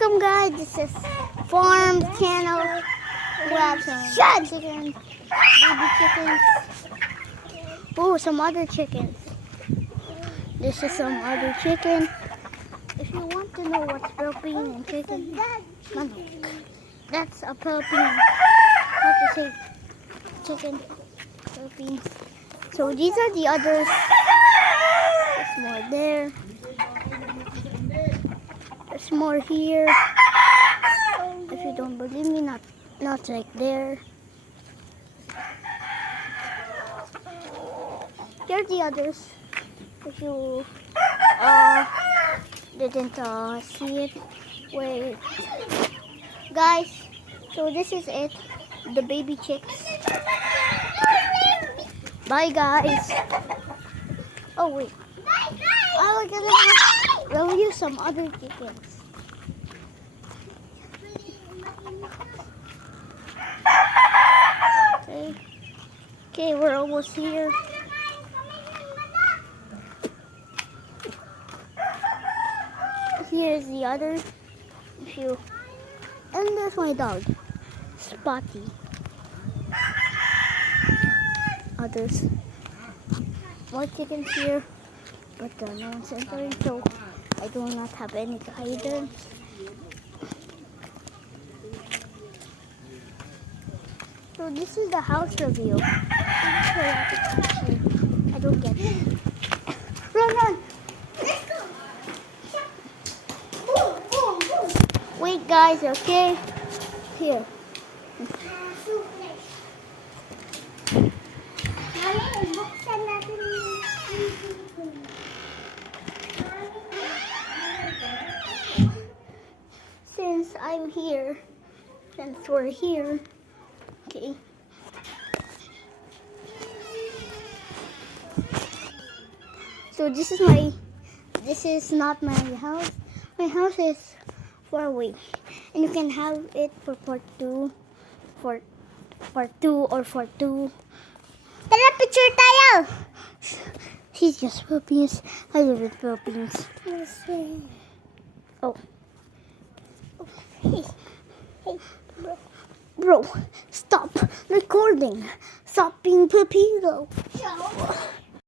Welcome guys, this is Farm Channel. We have some chickens, baby chickens. Oh, some other chickens. This is some other chicken. If you want to know what's Philippine and chicken, manok. That's a Philippine, how to say, chicken, Philippines. So these are the others. There's more there. There's more here. If you don't believe me, not like there. Here are the others. If you didn't see it, wait, guys. So this is it, the baby chicks. Bye, guys. Oh wait, I was gonna show you some other chickens. Okay, we're almost here. Here's the other. And there's my dog, Spotty. Others. More chickens here, but no one's entering, so I do not have any guidance. So this is the house review. I don't get it. Run! Wait, guys, okay? Here. Since I'm here, since we're here, okay. So this is not my house. My house is far away, and you can have it for part two. Tara, picture tayo! He's just Philippines. I live in Philippines. Oh. Hey, bro, stop recording. Stop being Pepito.